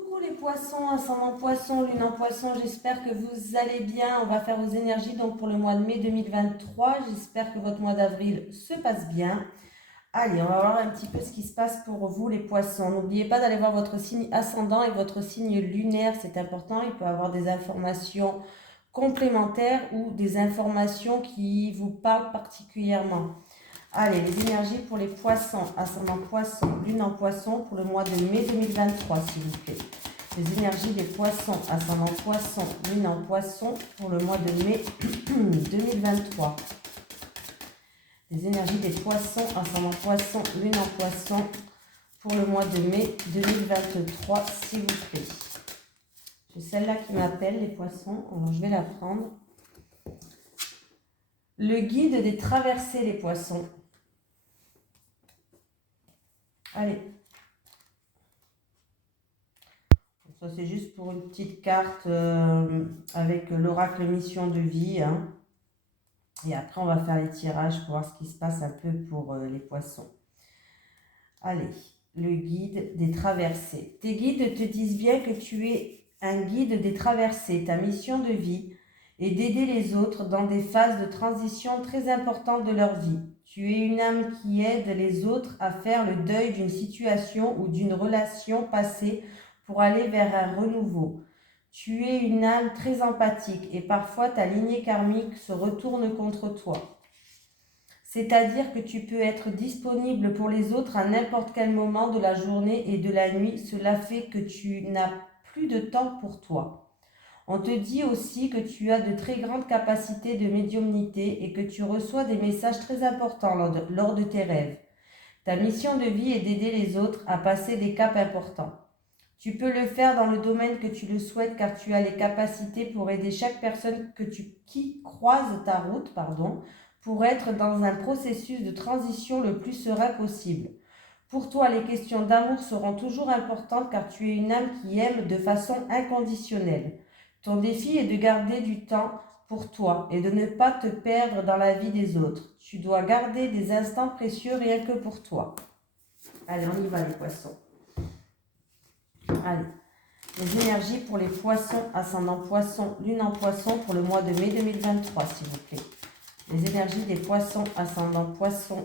Coucou les poissons, ascendant poisson, lune en poisson, j'espère que vous allez bien. On va faire vos énergies donc pour le mois de mai 2023. J'espère que votre mois d'avril se passe bien. Allez, on va voir un petit peu ce qui se passe pour vous les poissons. N'oubliez pas d'aller voir votre signe ascendant et votre signe lunaire, c'est important. Il peut y avoir des informations complémentaires ou des informations qui vous parlent particulièrement. Allez, les énergies pour les poissons, ascendant poisson, lune en poisson pour le mois de mai 2023, s'il vous plaît. Les énergies des poissons, ascendant poisson, lune en poisson pour le mois de mai 2023. Les énergies des poissons, ascendant poisson, lune en poisson pour le mois de mai 2023, s'il vous plaît. J'ai celle-là qui m'appelle, les poissons, alors je vais la prendre. Le guide des traversées, les poissons. Allez. Ça, c'est juste pour une petite carte avec l'oracle mission de vie. Hein. Et après, on va faire les tirages pour voir ce qui se passe un peu pour les poissons. Allez, le guide des traversées. Tes guides te disent bien que tu es un guide des traversées. Ta mission de vie est d'aider les autres dans des phases de transition très importantes de leur vie. Tu es une âme qui aide les autres à faire le deuil d'une situation ou d'une relation passée pour aller vers un renouveau. Tu es une âme très empathique et parfois ta lignée karmique se retourne contre toi. C'est-à-dire que tu peux être disponible pour les autres à n'importe quel moment de la journée et de la nuit. Cela fait que tu n'as plus de temps pour toi. On te dit aussi que tu as de très grandes capacités de médiumnité et que tu reçois des messages très importants lors de tes rêves. Ta mission de vie est d'aider les autres à passer des caps importants. Tu peux le faire dans le domaine que tu le souhaites car tu as les capacités pour aider chaque personne qui croise ta route, pour être dans un processus de transition le plus serein possible. Pour toi, les questions d'amour seront toujours importantes car tu es une âme qui aime de façon inconditionnelle. Ton défi est de garder du temps pour toi et de ne pas te perdre dans la vie des autres. Tu dois garder des instants précieux rien que pour toi. Allez, on y va les poissons. Allez, les énergies pour les poissons, ascendant poisson, lune en poisson pour le mois de mai 2023, s'il vous plaît. Les énergies des poissons, ascendant poisson,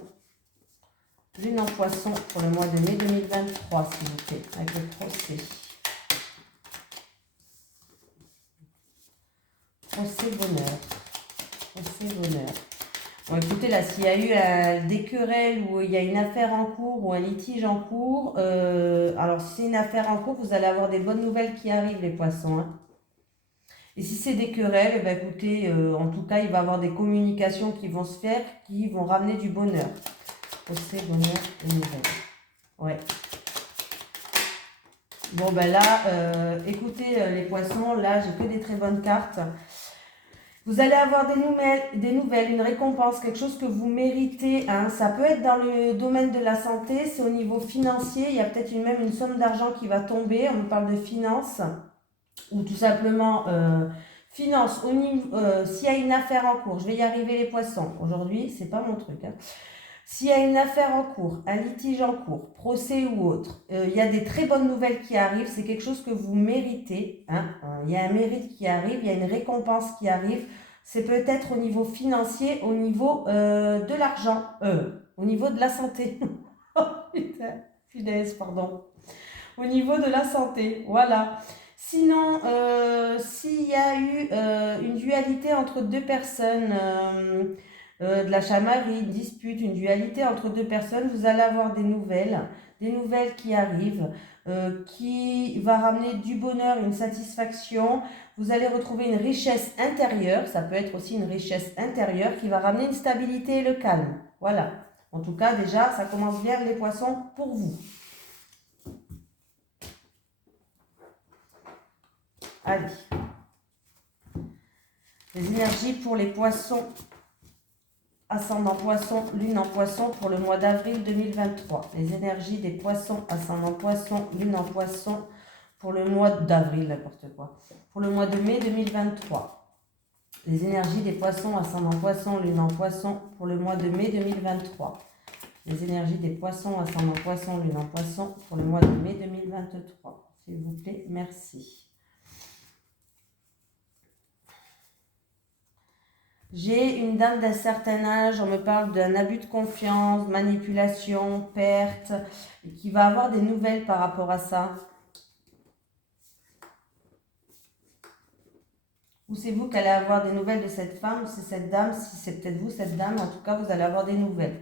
lune en poisson pour le mois de mai 2023, s'il vous plaît, avec le procès. Procès bonheur. Procès bonheur. Bon, écoutez, là, s'il y a eu des querelles ou il y a une affaire en cours ou un litige en cours, alors si c'est une affaire en cours, vous allez avoir des bonnes nouvelles qui arrivent, les poissons. Hein. Et si c'est des querelles, ben, écoutez, en tout cas, il va y avoir des communications qui vont se faire, qui vont ramener du bonheur. Procès, bonheur et nouvelles. Ouais. Bon, ben là, écoutez, les poissons, là, j'ai que des très bonnes cartes. Vous allez avoir des nouvelles, une récompense, quelque chose que vous méritez. Hein. Ça peut être dans le domaine de la santé, c'est au niveau financier. Il y a peut-être même une somme d'argent qui va tomber. On nous parle de finances. Ou tout simplement finance. S'il y a une affaire en cours, je vais y arriver les poissons. Aujourd'hui, c'est pas mon truc. Hein. S'il y a une affaire en cours, un litige en cours, procès ou autre, il y a des très bonnes nouvelles qui arrivent, c'est quelque chose que vous méritez. Hein. Il y a un mérite qui arrive, il y a une récompense qui arrive. C'est peut-être au niveau financier, au niveau de l'argent, au niveau de la santé. Oh putain, punaise, pardon. Au niveau de la santé, voilà. Sinon, s'il y a eu une dualité entre deux personnes, de la chamaillerie, une dispute, une dualité entre deux personnes, vous allez avoir des nouvelles qui arrivent, qui va ramener du bonheur, une satisfaction. Vous allez retrouver une richesse intérieure, ça peut être aussi une richesse intérieure qui va ramener une stabilité et le calme. Voilà. En tout cas, déjà, ça commence bien les poissons pour vous. Allez. Les énergies pour les poissons, ascendant poisson, lune en poisson pour le mois d'avril 2023. Les énergies des poissons, ascendant poisson, lune en poisson pour le mois d'avril, n'importe quoi. Pour le mois de mai 2023. Les énergies des poissons, ascendant poisson, lune en poisson pour le mois de mai 2023. Les énergies des poissons, ascendant poisson, lune en poisson pour le mois de mai 2023. s'il vous plaît. Merci. J'ai une dame d'un certain âge, on me parle d'un abus de confiance, manipulation, perte, et qui va avoir des nouvelles par rapport à ça. Ou c'est vous qui allez avoir des nouvelles de cette femme, ou c'est cette dame, si c'est peut-être vous cette dame, en tout cas vous allez avoir des nouvelles.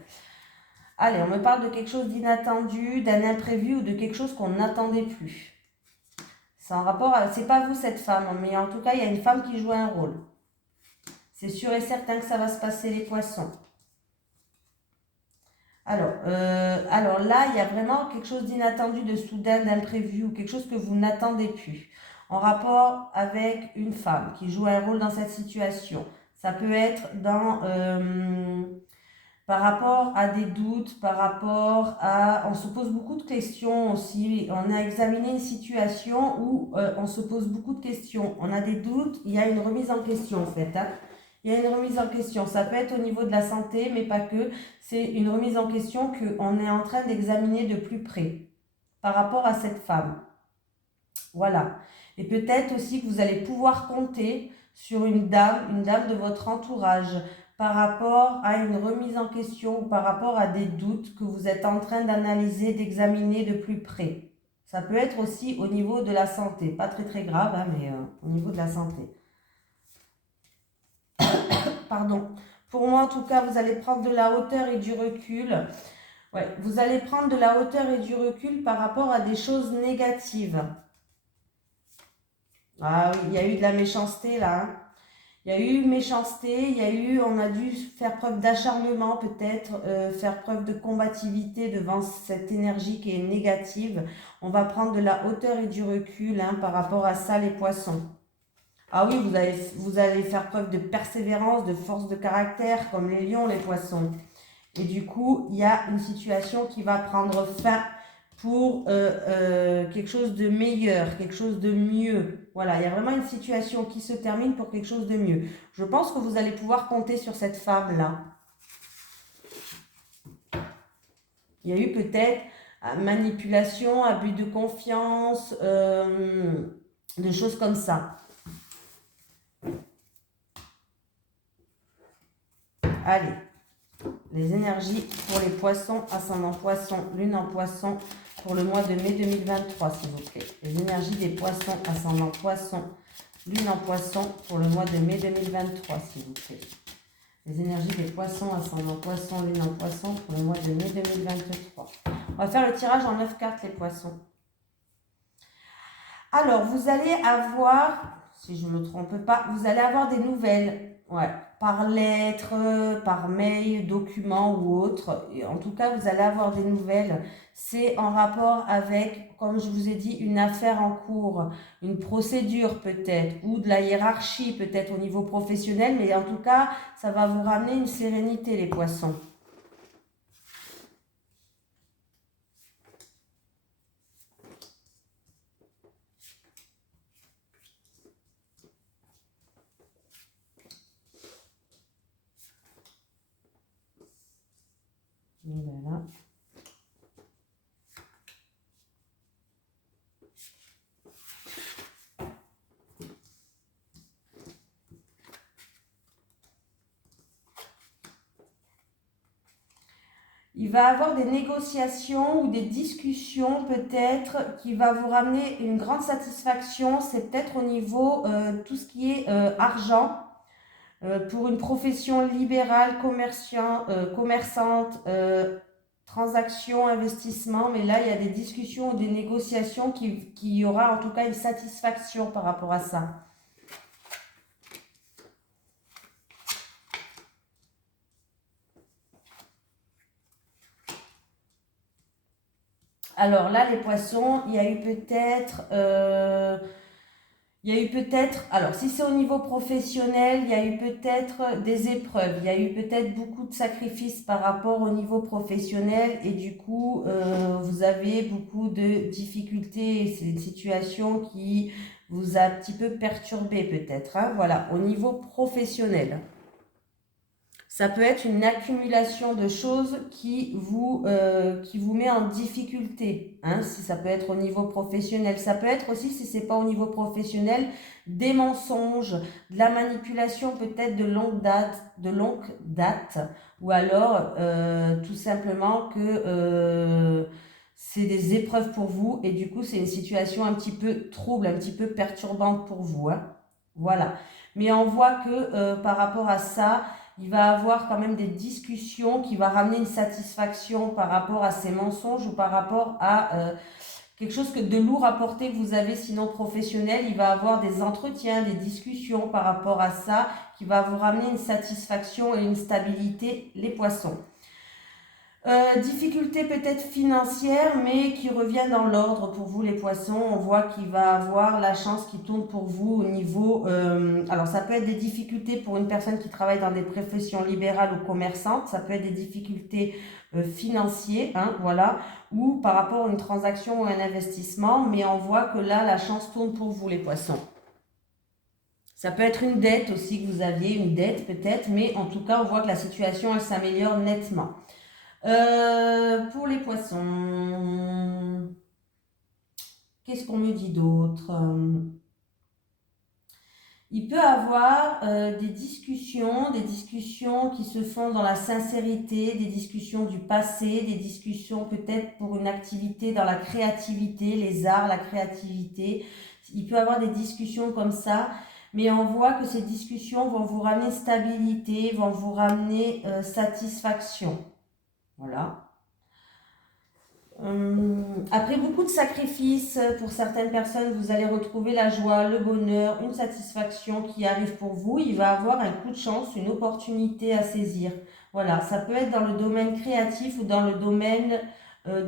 Allez, on me parle de quelque chose d'inattendu, d'un imprévu ou de quelque chose qu'on n'attendait plus. C'est en rapport à... C'est pas vous cette femme, mais en tout cas, il y a une femme qui joue un rôle. C'est sûr et certain que ça va se passer, les poissons. Alors là, il y a vraiment quelque chose d'inattendu, de soudain, d'imprévu, ou quelque chose que vous n'attendez plus. En rapport avec une femme qui joue un rôle dans cette situation. Ça peut être dans... par rapport à des doutes, par rapport à... On se pose beaucoup de questions aussi. On a examiné une situation où on se pose beaucoup de questions. On a des doutes, il y a une remise en question en fait. Il y a une remise en question. Ça peut être au niveau de la santé, mais pas que. C'est une remise en question qu'on est en train d'examiner de plus près par rapport à cette femme. Voilà. Et peut-être aussi que vous allez pouvoir compter sur une dame de votre entourage, par rapport à une remise en question ou par rapport à des doutes que vous êtes en train d'analyser, d'examiner de plus près. Ça peut être aussi au niveau de la santé, pas très très grave, hein, mais au niveau de la santé. Pardon. Pour moi, en tout cas, vous allez prendre de la hauteur et du recul. Ouais, vous allez prendre de la hauteur et du recul par rapport à des choses négatives. Ah oui, il y a eu de la méchanceté là, hein. Il y a eu méchanceté, on a dû faire preuve d'acharnement peut-être, faire preuve de combativité devant cette énergie qui est négative. On va prendre de la hauteur et du recul hein, par rapport à ça les poissons. Ah oui, vous allez faire preuve de persévérance, de force de caractère comme les lions, les poissons. Et du coup, il y a une situation qui va prendre fin pour quelque chose de meilleur, quelque chose de mieux. Voilà, il y a vraiment une situation qui se termine pour quelque chose de mieux. Je pense que vous allez pouvoir compter sur cette femme-là. Il y a eu peut-être manipulation, abus de confiance, des choses comme ça. Allez, les énergies pour les poissons, ascendant poisson, lune en poisson, pour le mois de mai 2023, s'il vous plaît. Les énergies des poissons, ascendant poisson, lune en poisson, pour le mois de mai 2023, s'il vous plaît. Les énergies des poissons, ascendant poisson, lune en poisson, pour le mois de mai 2023. On va faire le tirage en 9 cartes, les poissons. Alors, vous allez avoir, si je ne me trompe pas, vous allez avoir des nouvelles. Ouais, par lettre, par mail, document ou autre. Et en tout cas, vous allez avoir des nouvelles. C'est en rapport avec, comme je vous ai dit, une affaire en cours, une procédure peut-être, ou de la hiérarchie peut-être au niveau professionnel. Mais en tout cas, ça va vous ramener une sérénité, les poissons. Voilà. Il va avoir des négociations ou des discussions peut-être qui va vous ramener une grande satisfaction. C'est peut-être au niveau tout ce qui est argent. Pour une profession libérale, commerçante, transaction, investissement, mais là il y a des discussions ou des négociations qui y aura en tout cas une satisfaction par rapport à ça. Alors là les poissons, il y a eu peut-être... alors si c'est au niveau professionnel, il y a eu peut-être des épreuves, il y a eu peut-être beaucoup de sacrifices par rapport au niveau professionnel et du coup, vous avez beaucoup de difficultés. C'est une situation qui vous a un petit peu perturbé peut-être, hein, voilà, au niveau professionnel. Ça peut être une accumulation de choses qui vous met en difficulté. Hein, si ça peut être au niveau professionnel. Ça peut être aussi, si ce n'est pas au niveau professionnel, des mensonges, de la manipulation peut-être de longue date, ou alors tout simplement que c'est des épreuves pour vous et du coup c'est une situation un petit peu trouble, un petit peu perturbante pour vous. Hein. Voilà. Mais on voit que par rapport à ça, il va avoir quand même des discussions qui va ramener une satisfaction par rapport à ces mensonges ou par rapport à quelque chose de lourd à porter que vous avez sinon professionnel. Il va avoir des entretiens, des discussions par rapport à ça qui va vous ramener une satisfaction et une stabilité, les poissons. Difficulté peut-être financière, mais qui revient dans l'ordre pour vous les poissons. On voit qu'il va avoir la chance qui tourne pour vous au niveau... alors ça peut être des difficultés pour une personne qui travaille dans des professions libérales ou commerçantes. Ça peut être des difficultés financières, hein, voilà, ou par rapport à une transaction ou un investissement. Mais on voit que là, la chance tourne pour vous les poissons. Ça peut être une dette aussi que vous aviez, une dette peut-être, mais en tout cas, on voit que la situation, elle s'améliore nettement. Pour les poissons, qu'est-ce qu'on me dit d'autre? Il peut avoir des discussions qui se font dans la sincérité, des discussions du passé, des discussions peut-être pour une activité dans la créativité, les arts, la créativité. Il peut avoir des discussions comme ça, mais on voit que ces discussions vont vous ramener stabilité, vont vous ramener satisfaction. Voilà. Après beaucoup de sacrifices, pour certaines personnes, vous allez retrouver la joie, le bonheur, une satisfaction qui arrive pour vous. Il va avoir un coup de chance, une opportunité à saisir. Voilà, ça peut être dans le domaine créatif ou dans le domaine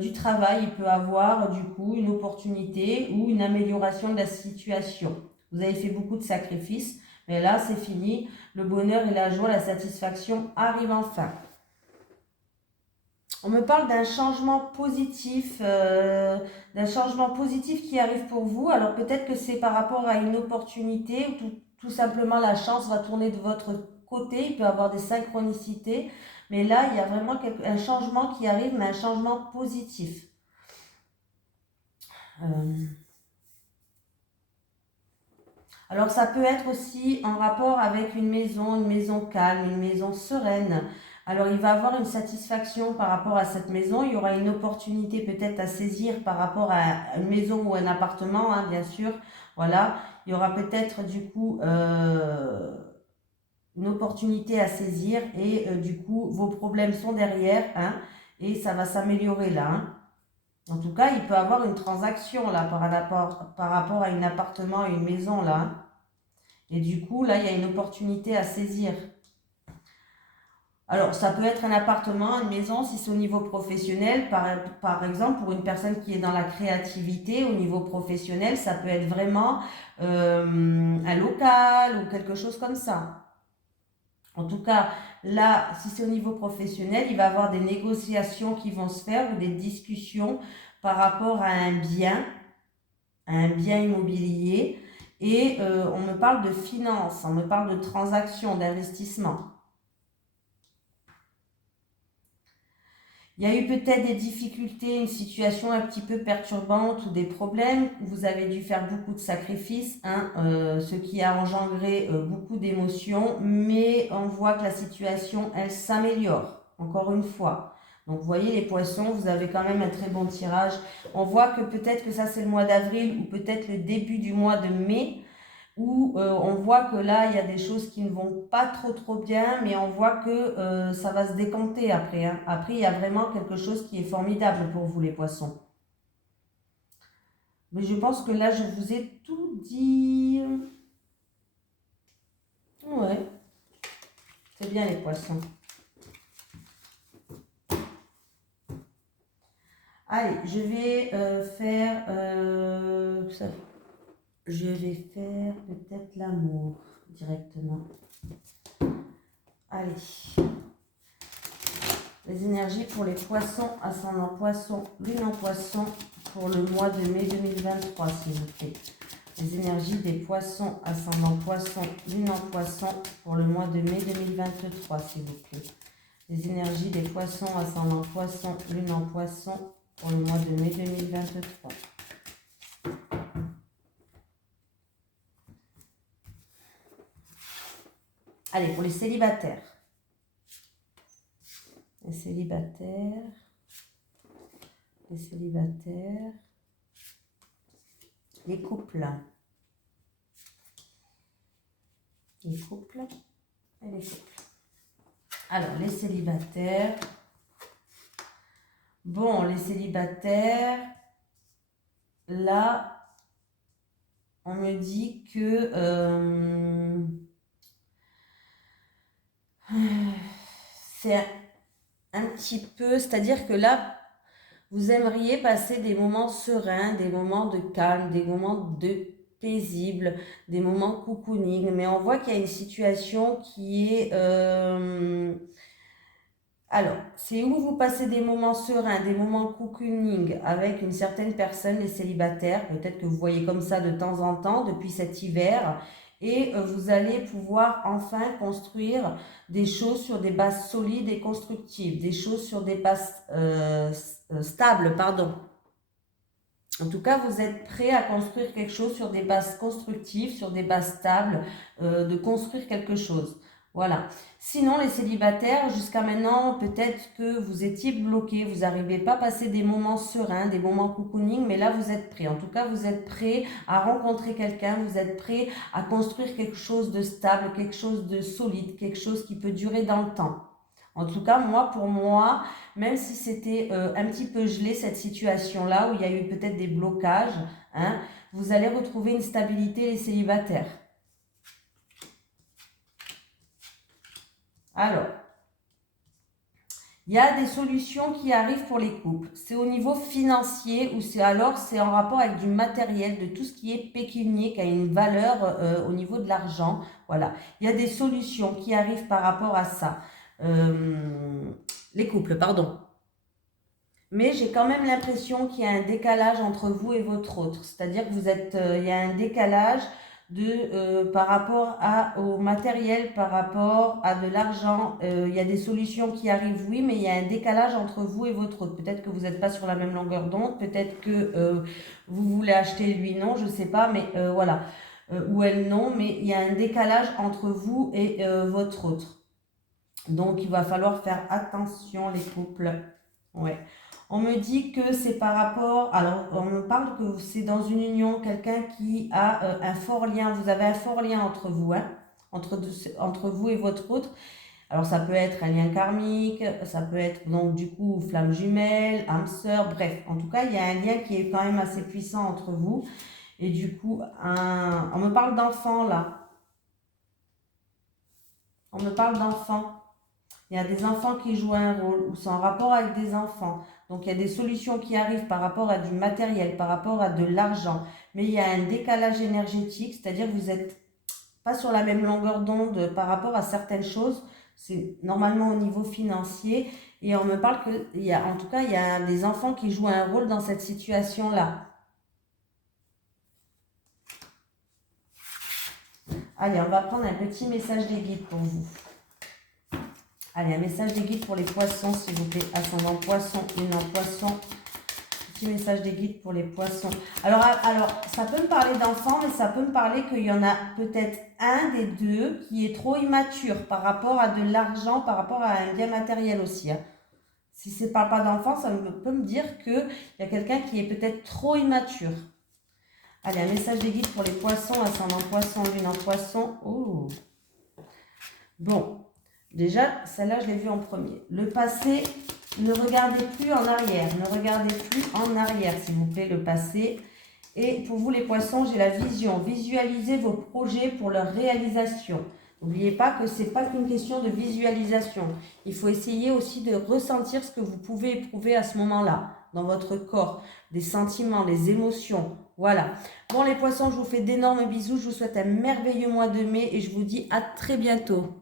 du travail. Il peut avoir du coup une opportunité ou une amélioration de la situation. Vous avez fait beaucoup de sacrifices, mais là c'est fini. Le bonheur et la joie, la satisfaction arrivent enfin. On me parle d'un changement positif qui arrive pour vous. Alors peut-être que c'est par rapport à une opportunité ou tout simplement la chance va tourner de votre côté. Il peut y avoir des synchronicités. Mais là, il y a vraiment un changement qui arrive, mais un changement positif. Alors ça peut être aussi en rapport avec une maison calme, une maison sereine. Alors il va avoir une satisfaction par rapport à cette maison, il y aura une opportunité peut-être à saisir par rapport à une maison ou un appartement, hein, bien sûr. Voilà, il y aura peut-être du coup une opportunité à saisir et du coup vos problèmes sont derrière, hein, et ça va s'améliorer là. Hein. En tout cas, il peut avoir une transaction là par rapport à un appartement et une maison là. Hein. Et du coup, là, il y a une opportunité à saisir. Alors, ça peut être un appartement, une maison, si c'est au niveau professionnel. Par exemple, pour une personne qui est dans la créativité, au niveau professionnel, ça peut être vraiment un local ou quelque chose comme ça. En tout cas, là, si c'est au niveau professionnel, il va y avoir des négociations qui vont se faire ou des discussions par rapport à un bien immobilier. Et on me parle de finances, on me parle de transactions, d'investissement. Il y a eu peut-être des difficultés, une situation un petit peu perturbante ou des problèmes. Vous avez dû faire beaucoup de sacrifices, hein, ce qui a engendré beaucoup d'émotions. Mais on voit que la situation, elle s'améliore, encore une fois. Donc, vous voyez, les poissons, vous avez quand même un très bon tirage. On voit que peut-être que ça, c'est le mois d'avril ou peut-être le début du mois de mai, où on voit que là, il y a des choses qui ne vont pas trop bien, mais on voit que ça va se décanter après. Hein. Après, il y a vraiment quelque chose qui est formidable pour vous, les poissons. Mais je pense que là, je vous ai tout dit. Ouais, c'est bien les poissons. Allez, je vais faire... je vais faire peut-être l'amour directement. Allez. Les énergies pour les poissons, ascendant poisson, lune en poisson, pour le mois de mai 2023, s'il vous plaît. Les énergies des poissons, ascendant poisson, lune en poisson pour le mois de mai 2023, s'il vous plaît. Les énergies des poissons, ascendant poisson, lune en poisson pour le mois de mai 2023. Allez, pour les célibataires. Les célibataires. Les célibataires. Les couples. Les couples et les couples. Alors, les célibataires. Bon, les célibataires, là, on me dit que c'est un petit peu, c'est-à-dire que là, vous aimeriez passer des moments sereins, des moments de calme, des moments de paisible, des moments cocooning, mais on voit qu'il y a une situation qui est... Alors, c'est où vous passez des moments sereins, des moments cocooning avec une certaine personne, les célibataires, peut-être que vous voyez comme ça de temps en temps depuis cet hiver, et vous allez pouvoir enfin construire des choses sur des bases solides et constructives, des choses sur des bases stables, pardon. En tout cas, vous êtes prêt à construire quelque chose sur des bases constructives, sur des bases stables, de construire quelque chose. Voilà. Sinon, les célibataires, jusqu'à maintenant, peut-être que vous étiez bloqués, vous n'arrivez pas à passer des moments sereins, des moments cocooning, mais là, vous êtes prêts. En tout cas, vous êtes prêts à rencontrer quelqu'un, vous êtes prêts à construire quelque chose de stable, quelque chose de solide, quelque chose qui peut durer dans le temps. En tout cas, moi, pour moi, même si c'était un petit peu gelé, cette situation-là, où il y a eu peut-être des blocages, hein, vous allez retrouver une stabilité, les célibataires. Alors, il y a des solutions qui arrivent pour les couples. C'est au niveau financier ou c'est en rapport avec du matériel, de tout ce qui est pécunier, qui a une valeur au niveau de l'argent. Voilà, il y a des solutions qui arrivent par rapport à ça. Les couples, pardon. Mais j'ai quand même l'impression qu'il y a un décalage entre vous et votre autre. C'est-à-dire que vous êtes, il y a un décalage par rapport au matériel, par rapport à de l'argent. Il y a des solutions qui arrivent, oui, mais il y a un décalage entre vous et votre autre. Peut-être que vous n'êtes pas sur la même longueur d'onde, peut-être que vous voulez acheter, lui non, je ne sais pas, mais voilà. Ou elle non, mais il y a un décalage entre vous et votre autre. Donc, il va falloir faire attention, les couples. Ouais. On me dit que c'est par rapport... Alors, on me parle que c'est dans une union, quelqu'un qui a un fort lien. Vous avez un fort lien entre vous, hein, entre vous et votre autre. Alors, ça peut être un lien karmique, ça peut être donc du coup flamme jumelle, âme sœur, bref. En tout cas, il y a un lien qui est quand même assez puissant entre vous. Et du coup, on me parle d'enfants, là. On me parle d'enfants. Il y a des enfants qui jouent un rôle ou c'est en rapport avec des enfants. Donc, il y a des solutions qui arrivent par rapport à du matériel, par rapport à de l'argent. Mais il y a un décalage énergétique, c'est-à-dire que vous n'êtes pas sur la même longueur d'onde par rapport à certaines choses. C'est normalement au niveau financier. Et on me parle qu'il y a, en tout cas, il y a des enfants qui jouent un rôle dans cette situation-là. Allez, on va prendre un petit message des guides pour vous. Allez, un message des guides pour les poissons, s'il vous plaît. Ascendant poisson, lune en poisson. Petit message des guides pour les poissons. Alors ça peut me parler d'enfants, mais ça peut me parler qu'il y en a peut-être un des deux qui est trop immature par rapport à de l'argent, par rapport à un bien matériel aussi. Hein. Si ça ne parle pas d'enfant, ça peut me dire qu'il y a quelqu'un qui est peut-être trop immature. Allez, un message des guides pour les poissons, ascendant poisson, lune en poisson. Oh. Bon. Déjà, celle-là, je l'ai vue en premier. Le passé, ne regardez plus en arrière. Ne regardez plus en arrière, s'il vous plaît, le passé. Et pour vous, les poissons, j'ai la vision. Visualisez vos projets pour leur réalisation. N'oubliez pas que ce n'est pas qu'une question de visualisation. Il faut essayer aussi de ressentir ce que vous pouvez éprouver à ce moment-là, dans votre corps. Des sentiments, des émotions. Voilà. Bon, les poissons, je vous fais d'énormes bisous. Je vous souhaite un merveilleux mois de mai et je vous dis à très bientôt.